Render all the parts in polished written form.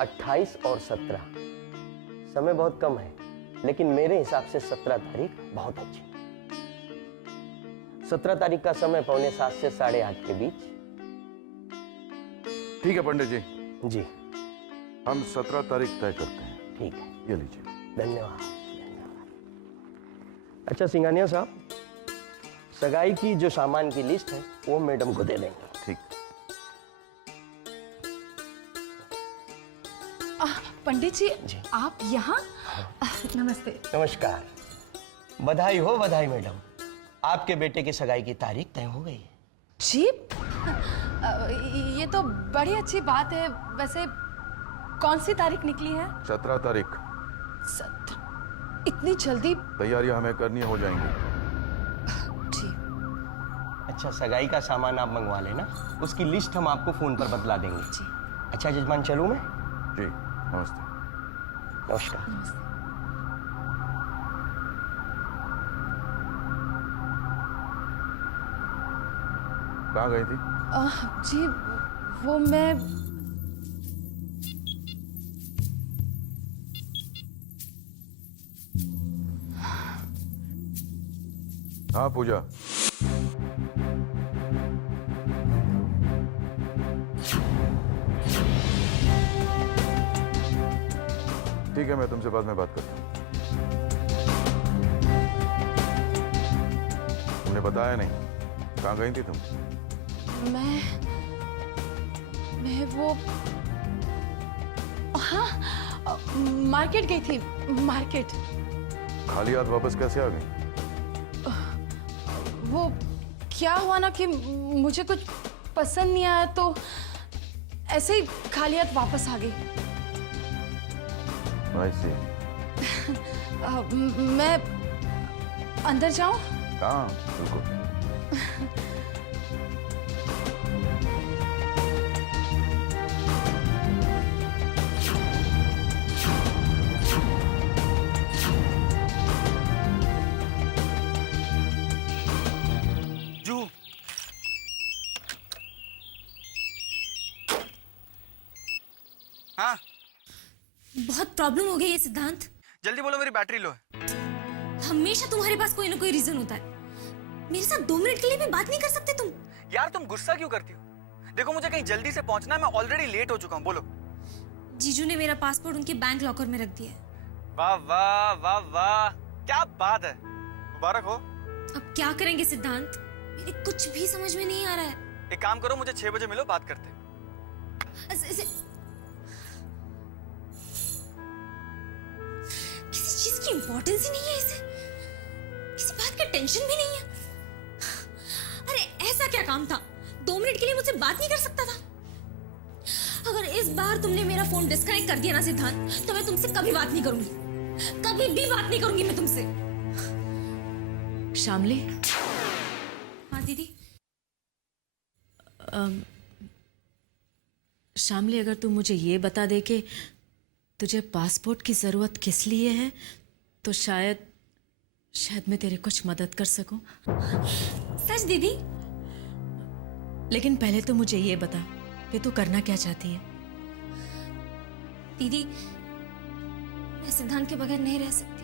28 और 17 समय बहुत कम है, लेकिन मेरे हिसाब से 17 तारीख बहुत अच्छी। 17 तारीख का समय 7:45 से 8:30 के बीच। ठीक है पंडित जी। जी हम 17 तारीख तय करते हैं। ठीक है, ये लीजिए। धन्यवाद। अच्छा सिंघानिया साहब, सगाई की जो सामान की लिस्ट है वो मैडम को दे देंगे। ठीक। पंडित जी, आप यहाँ? नमस्ते। नमस्कार। बधाई हो बधाई मैडम, आपके बेटे की सगाई की तारीख तय हो गई है। जी, ये तो बड़ी अच्छी बात है। वैसे कौन सी तारीख निकली है? 17 तारीख। 17? इतनी जल्दी? तैयारियां हमें करनी हो जाएंगी। जी। अच्छा, सगाई का सामान आप मंगवा लेना, उसकी लिस्ट हम आपको फोन पर बतला देंगे। जी। अच्छा जजमान, चलूं मैं? जी, नमस्ते। नमस्कार। कहाँ गई थी? जी, वो मैं हाँ पूजा। ठीक है, मैं तुमसे बाद में बात करता हूँ। तुमने बताया नहीं, कहाँ गई थी तुम? मैं वो हाँ, मार्केट गई थी। मार्केट। खाली हाथ वापस कैसे आ गई? वो क्या हुआ ना कि मुझे कुछ पसंद नहीं आया, तो ऐसे ही खाली हाथ वापस आ गई। I see। मैं अंदर जाऊं? हाँ बिल्कुल। हाँ, बहुत प्रॉब्लम हो गई है सिद्धांत। जल्दी बोलो, मेरी बैटरी लो है। हमेशा तुम्हारे पास कोई ना कोई रीजन होता है। मेरे साथ 2 मिनट के लिए भी बात नहीं कर सकते तुम? यार तुम गुस्सा क्यों करती हो? देखो मुझे कहीं जल्दी से पहुंचना है, मैं ऑलरेडी लेट हो चुका हूँ। बोलो। जीजू ने मेरा पासपोर्ट उनके बैंक लॉकर में रख दिया है। वाह वाह वाह वाह, क्या बात है, मुबारक हो। अब क्या करेंगे सिद्धांत, मेरे कुछ भी समझ में नहीं आ रहा है। एक काम करो, मुझे 6 बजे मिलो, बात करते हैं। किसी चीज की इंपॉर्टेंस ही नहीं है इसे, किसी बात का टेंशन भी नहीं है। अरे ऐसा क्या काम था, 2 मिनट के लिए मुझसे बात नहीं कर सकता था? अगर इस बार तुमने मेरा फोन डिस्कनेक्ट कर दिया ना सिद्धांत, तो मैं तुमसे कभी बात नहीं करूंगी, कभी भी बात नहीं करूंगी मैं तुमसे। शामली। हाँ दीदी। शामली, अगर तू मुझे ये बता दे कि तुझे पासपोर्ट की जरूरत किस लिए है, तो शायद मैं तेरे कुछ मदद कर सकूं। सच दीदी? लेकिन पहले तो मुझे ये बता कि तू करना क्या चाहती है। दीदी, मैं सिद्धांत के बगैर नहीं रह सकती।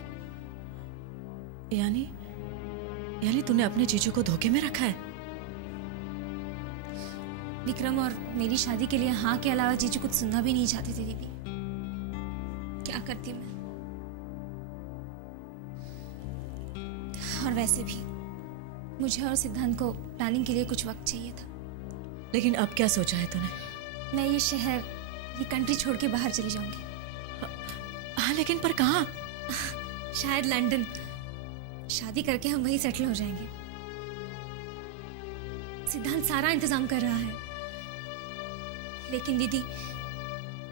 यानी तूने अपने जीजू को धोखे में रखा है? विक्रम और मेरी शादी के लिए हाँ के अलावा जीजू कुछ सुनना भी नहीं चाहते थे दीदी। क्या करती मैं? और वैसे भी मुझे और सिद्धांत को प्लानिंग के लिए कुछ वक्त चाहिए था। लेकिन अब क्या सोचा है तूने? मैं ये शहर, ये कंट्री छोड़ के बाहर चली जाऊंगी। हाँ, लेकिन पर कहाँ? शायद लंदन। शादी करके हम वहीं सेटल हो जाएंगे। सिद्धांत सारा इंतजाम कर रहा है। लेकिन दीदी,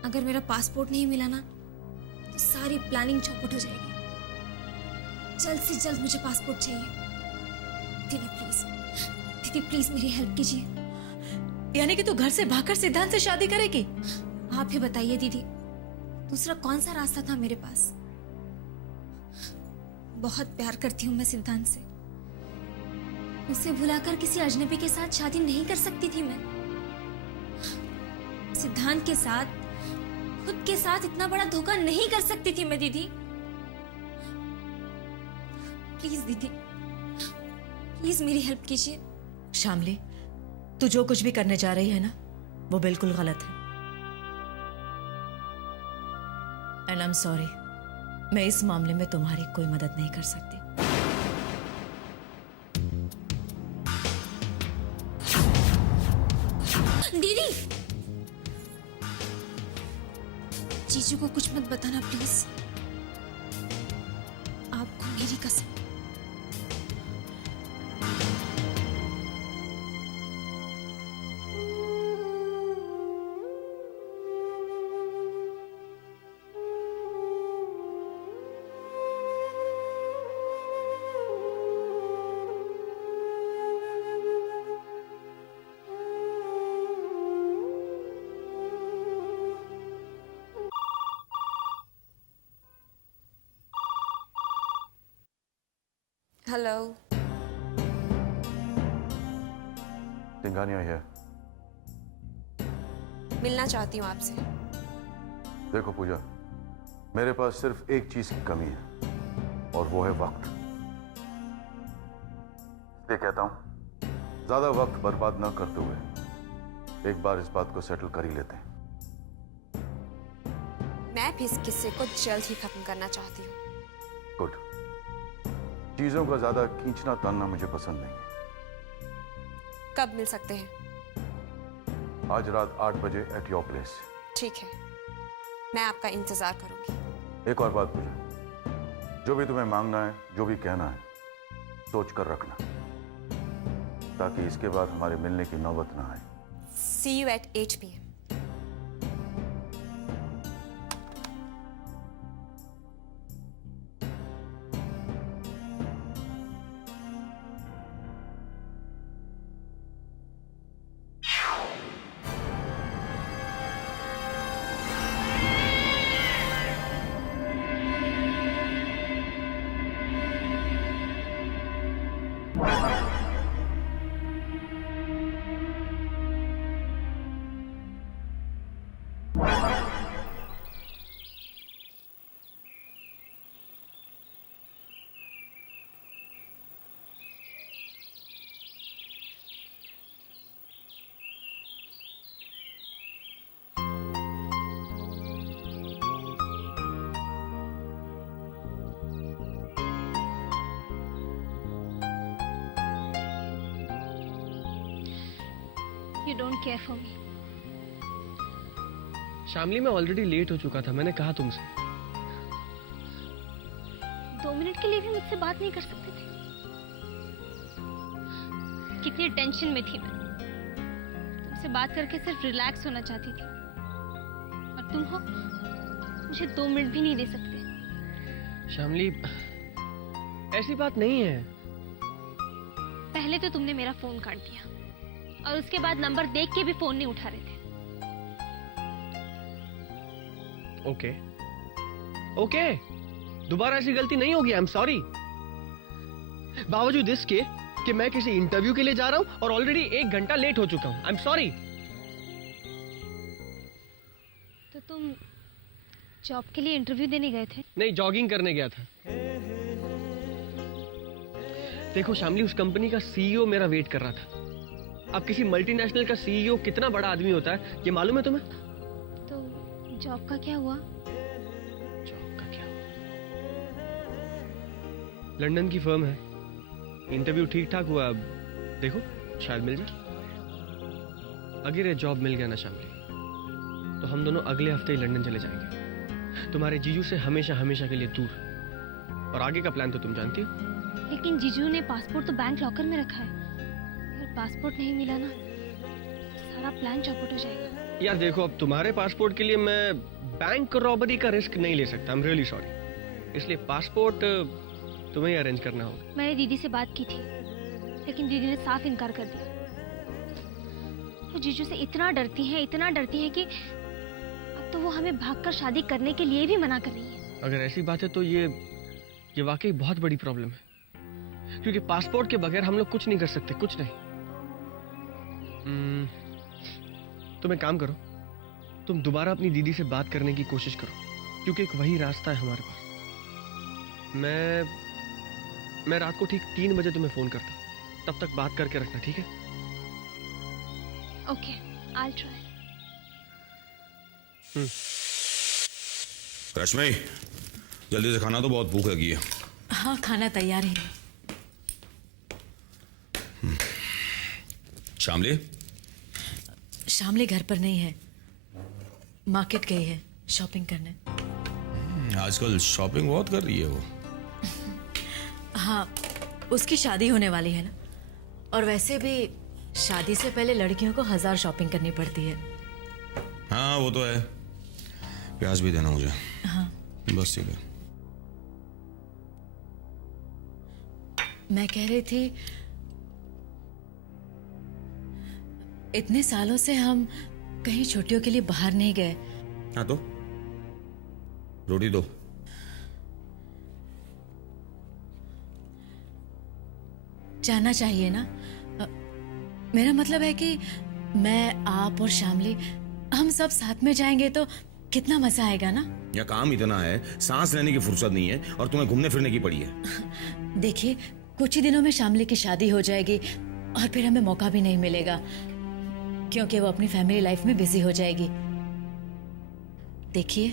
अगर मेरा पासपोर्ट नहीं मिला ना, तो सारी प्लानिंग चौपट हो जाएगी। जल्द से जल्द मुझे पासपोर्ट चाहिए। दीदी प्लीज मेरी हेल्प कीजिए। यानी कि तू घर से भागकर सिद्धांत से शादी करेगी? आप ही बताइए दीदी, दूसरा कौन सा रास्ता था मेरे पास? बहुत प्यार करती हूँ मैं सिद्धांत से। उसे भुलाकर किसी अजनबी के साथ शादी नहीं कर सकती थी मैं। सिद्धांत के साथ खुद के साथ इतना बड़ा धोखा नहीं कर सकती थी मैं दीदी। प्लीज दीदी, प्लीज मेरी हेल्प कीजिए। शामली, तू जो कुछ भी करने जा रही है ना, वो बिल्कुल गलत है। एंड आई एम सॉरी, मैं इस मामले में तुम्हारी कोई मदद नहीं कर सकती। दीदी, जीजू को कुछ मत बताना प्लीज, आपको मेरी कसम। हेलो। सिंघानिया है। मिलना चाहती हूँ आपसे। देखो पूजा, मेरे पास सिर्फ एक चीज की कमी है और वो है वक्त। इसलिए कहता हूं, ज्यादा वक्त बर्बाद न करते हुए एक बार इस बात को सेटल कर ही लेते हैं। मैं भी इस किस्से को जल्द ही खत्म करना चाहती हूँ। गुड। चीजों का ज्यादा खींचना तानना मुझे पसंद नहीं है। कब मिल सकते हैं? आज रात 8 बजे एट योर प्लेस। ठीक है, मैं आपका इंतजार करूंगी। एक और बात पूजा, जो भी तुम्हें मांगना है, जो भी कहना है, सोच कर रखना, ताकि इसके बाद हमारे मिलने की नौबत ना आए। See you at 8 PM. You don't care for me. Shamli, मैं ऑलरेडी लेट हो चुका था, मैंने कहा तुमसे। 2 मिनट के लिए भी मुझसे बात नहीं कर सकते थे? कितनी टेंशन में थी मैं, तुमसे बात करके सिर्फ रिलैक्स होना चाहती थी, और तुम हो मुझे 2 मिनट भी नहीं दे सकते। शामली, ऐसी बात नहीं है। पहले तो तुमने मेरा फोन काट दिया, और उसके बाद नंबर देख के भी फोन नहीं उठा रहे थे। ओके ओके, दोबारा ऐसी गलती नहीं होगी, आई एम सॉरी। बावजूद इसके कि मैं किसी इंटरव्यू के लिए जा रहा हूं और ऑलरेडी 1 घंटा लेट हो चुका हूं, आई एम सॉरी। तो तुम जॉब के लिए इंटरव्यू देने गए थे? नहीं, जॉगिंग करने गया था। देखो शामली, उस कंपनी का सीईओ मेरा वेट कर रहा था। अब किसी मल्टीनेशनल का सीईओ कितना बड़ा आदमी होता है, ये मालूम है तुम्हें? तो जॉब का क्या हुआ? जॉब का क्या हुआ? लंदन की फर्म है, इंटरव्यू ठीक ठाक हुआ, अब देखो शायद मिल जाए। अगर ये जॉब मिल गया ना शामली, तो हम दोनों अगले हफ्ते ही लंदन चले जाएंगे, तुम्हारे जीजू से हमेशा हमेशा के लिए दूर। और आगे का प्लान तो तुम जानती हो। लेकिन जीजू ने पासपोर्ट तो बैंक लॉकर में रखा है, अगर पासपोर्ट नहीं मिला ना तो सारा प्लान चौपट हो जाएगा। यार देखो, अब तुम्हारे पासपोर्ट के लिए मैं बैंक रॉबरी का रिस्क नहीं ले सकता, आई एम रियली सॉरी। इसलिए पासपोर्ट तुम्हें अरेंज करना होगा। मैंने दीदी से बात की थी, लेकिन दीदी ने साफ इनकार कर दिया। वो जीजू से इतना डरती हैं कि अब तो वो हमें भागकर शादी करने के लिए भी मना कर रही है। अगर ऐसी बात है तो ये वाकई बहुत बड़ी प्रॉब्लम है, क्योंकि पासपोर्ट के बगैर हम लोग कुछ नहीं कर सकते, कुछ नहीं। तुम एक काम करो, तुम दोबारा अपनी दीदी से बात करने की कोशिश करो, क्योंकि एक वही रास्ता है हमारे पास। मैं रात को ठीक 3 बजे तुम्हें फोन करता हूँ, तब तक बात करके रखना, ठीक है? Okay, I try. रश्मि, जल्दी से खाना, तो बहुत भूख लगी है। हाँ, खाना तैयार है। शामली? शामली घर पर नहीं है, मार्केट गई है शॉपिंग करने। आजकल शॉपिंग बहुत कर रही है वो। हाँ, उसकी शादी होने वाली है ना, और वैसे भी शादी से पहले लड़कियों को 1000 शॉपिंग करनी पड़ती है। हाँ वो तो है। प्याज भी देना मुझे। हाँ बस ठीक है। मैं कह रही थी, इतने सालों से हम कहीं छुट्टियों के लिए बाहर नहीं गए। हाँ तो रोटी दो। जाना चाहिए ना। मेरा मतलब है कि मैं, आप और शामली, हम सब साथ में जाएंगे तो कितना मजा आएगा ना। या काम इतना है, सांस लेने की फुर्सत नहीं है और तुम्हें घूमने फिरने की पड़ी है। देखिए, कुछ ही दिनों में शामली की शादी हो जाएगी और फिर हमें मौका भी नहीं मिलेगा, क्योंकि वो अपनी फैमिली लाइफ में बिजी हो जाएगी। देखिए,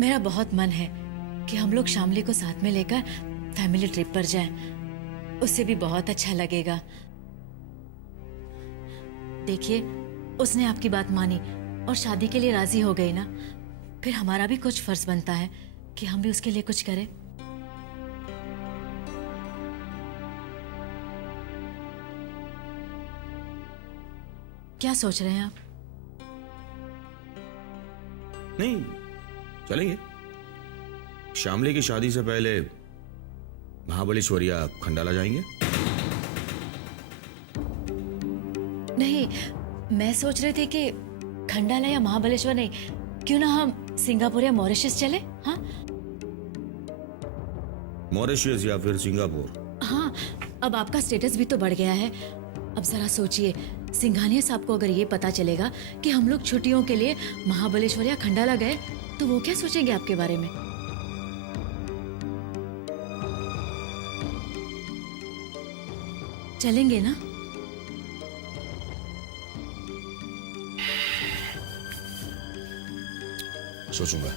मेरा बहुत मन है कि हम लोग शामली को साथ में लेकर फैमिली ट्रिप पर जाएं। उससे भी बहुत अच्छा लगेगा। देखिए, उसने आपकी बात मानी और शादी के लिए राजी हो गई ना, फिर हमारा भी कुछ फर्ज बनता है कि हम भी उसके लिए कुछ करें। क्या सोच रहे हैं आप? नहीं, चलेंगे। शामली की शादी से पहले महाबलेश्वर या खंडाला जाएंगे। नहीं, मैं सोच रही थी कि खंडाला या महाबलेश्वर नहीं, क्यों ना हम सिंगापुर या मॉरिशस चले। हाँ मॉरिशस या फिर सिंगापुर। हाँ, अब आपका स्टेटस भी तो बढ़ गया है। अब जरा सोचिए, सिंघानिया साहब को अगर ये पता चलेगा कि हम लोग छुट्टियों के लिए महाबलेश्वर या खंडाला गए, तो वो क्या सोचेंगे आपके बारे में? चलेंगे ना? सोचूंगा।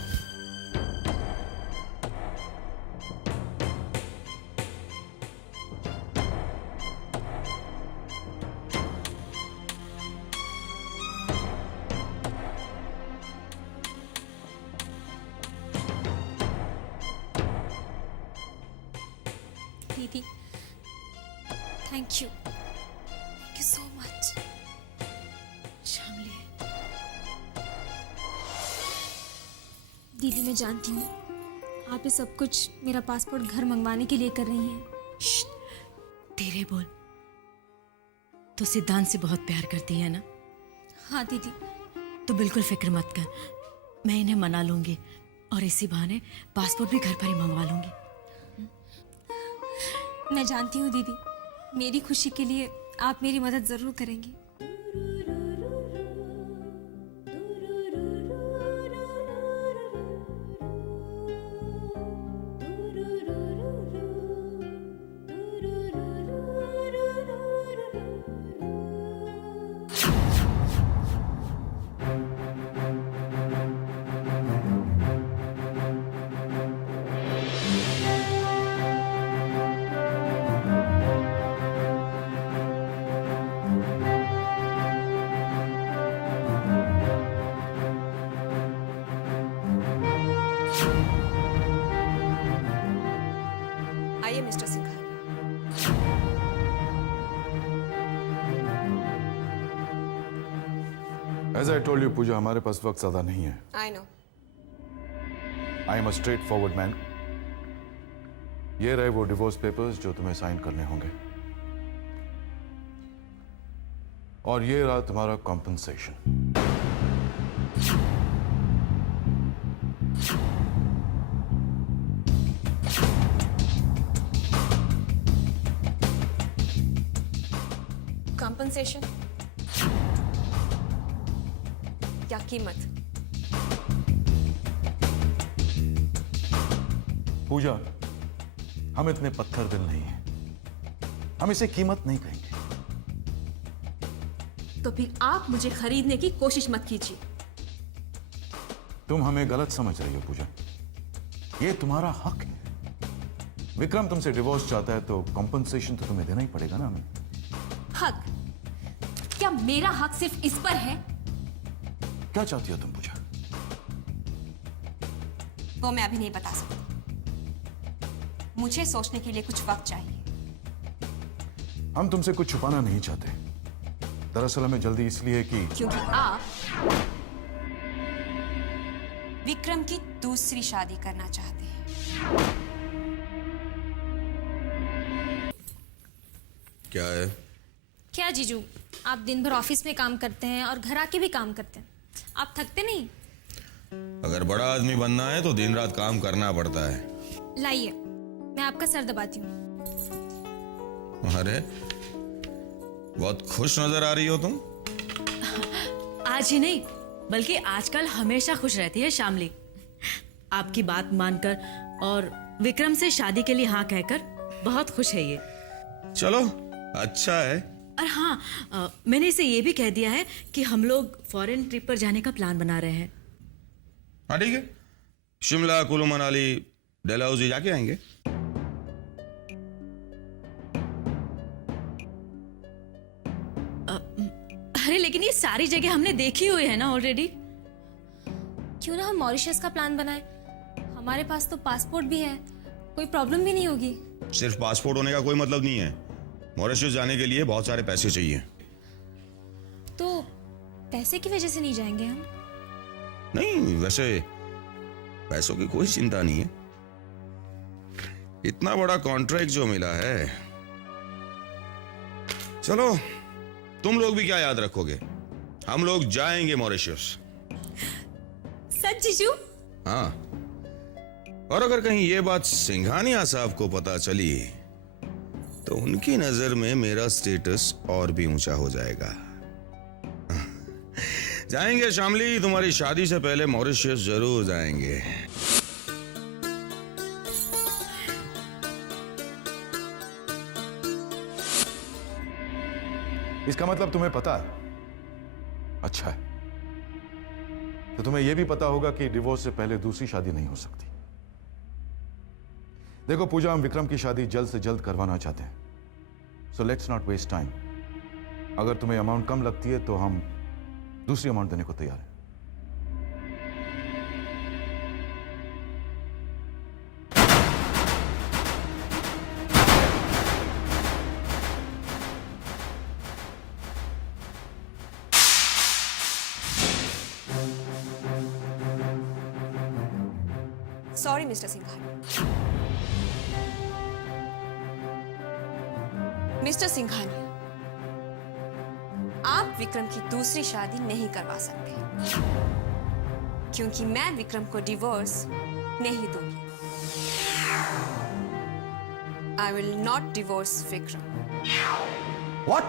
दीदी, thank you so much. Shamli, दीदी, मैं जानती हूँ आप ये सब कुछ मेरा पासपोर्ट घर मंगवाने के लिए कर रही हैं। धीरे बोल। तो सिद्धांत से बहुत प्यार करती है ना? हाँ दीदी। तो बिल्कुल फिक्र मत कर, मैं इन्हें मना लूंगी और इसी बहाने पासपोर्ट भी घर पर ही मंगवा लूंगी। मैं जानती हूँ दीदी, मेरी खुशी के लिए आप मेरी मदद जरूर करेंगी। आइए mister Singhania. As I told you, पूजा, हमारे पास वक्त ज्यादा नहीं है। I know. I am a straight forward man. ये रहे वो डिवोर्स पेपर्स जो तुम्हें साइन करने होंगे, और ये रहा तुम्हारा कॉम्पनसेशन। कंपनसेशन? कीमत। पूजा, हम इतने पत्थर दिल नहीं हैं। हम इसे कीमत नहीं कहेंगे। तो फिर आप मुझे खरीदने की कोशिश मत कीजिए। तुम हमें गलत समझ रही हो पूजा। ये तुम्हारा हक है। विक्रम तुमसे डिवोर्स चाहता है तो कॉम्पनसेशन तो तुम्हें देना ही पड़ेगा ना हमें। हक? क्या मेरा हक सिर्फ इस पर है? क्या चाहती हो तुम पूजा? वो मैं अभी नहीं बता सकती। मुझे सोचने के लिए कुछ वक्त चाहिए। हम तुमसे कुछ छुपाना नहीं चाहते। दरअसल हमें जल्दी इसलिए कि क्योंकि आप विक्रम की दूसरी शादी करना चाहते हैं। क्या है? क्या जीजू, आप दिन भर ऑफिस में काम करते हैं और घर आके भी काम करते हैं, आप थकते नहीं? अगर बड़ा आदमी बनना है तो दिन रात काम करना पड़ता है। लाइए, मैं आपका सर दबाती हूँ। अरे बहुत खुश नजर आ रही हो तुम। आज ही नहीं बल्कि आजकल हमेशा खुश रहती है शामली। आपकी बात मानकर और विक्रम से शादी के लिए हाँ कहकर बहुत खुश है ये। चलो अच्छा है। और हाँ, मैंने इसे ये भी कह दिया है कि हम लोग फॉरेन ट्रिप पर जाने का प्लान बना रहे हैं। हाँ ठीक है, शिमला, कुल्लू मनाली, डलहौजी जाके आएंगे। अरे लेकिन ये सारी जगह हमने देखी हुई है ना ऑलरेडी। क्यों ना हम मॉरिशस का प्लान बनाएं? हमारे पास तो पासपोर्ट भी है, कोई प्रॉब्लम भी नहीं होगी। सिर्फ पासपोर्ट होने का कोई मतलब नहीं है। मॉरिशस जाने के लिए बहुत सारे पैसे चाहिए। तो पैसे की वजह से नहीं जाएंगे हम? नहीं, वैसे पैसों की कोई चिंता नहीं है। इतना बड़ा कॉन्ट्रैक्ट जो मिला है। चलो, तुम लोग भी क्या याद रखोगे, हम लोग जाएंगे मॉरिशस। सच जीजू? हाँ, और अगर कहीं ये बात सिंघानिया साहब को पता चली तो उनकी नजर में मेरा स्टेटस और भी ऊंचा हो जाएगा। जाएंगे शामली, तुम्हारी शादी से पहले मॉरिशस जरूर जाएंगे। इसका मतलब तुम्हें पता है? अच्छा है। तो तुम्हें यह भी पता होगा कि डिवोर्स से पहले दूसरी शादी नहीं हो सकती। देखो पूजा, हम विक्रम की शादी जल्द से जल्द करवाना चाहते हैं। So let's not waste time. अगर तुम्हें अमाउंट कम लगती है तो हम दूसरी अमाउंट देने को तैयार हैं। Sorry mister Singhania. Mister Singhania, आप विक्रम की दूसरी शादी नहीं करवा सकते क्योंकि मैं विक्रम को डिवोर्स नहीं दूंगी। I will not divorce Vikram. What?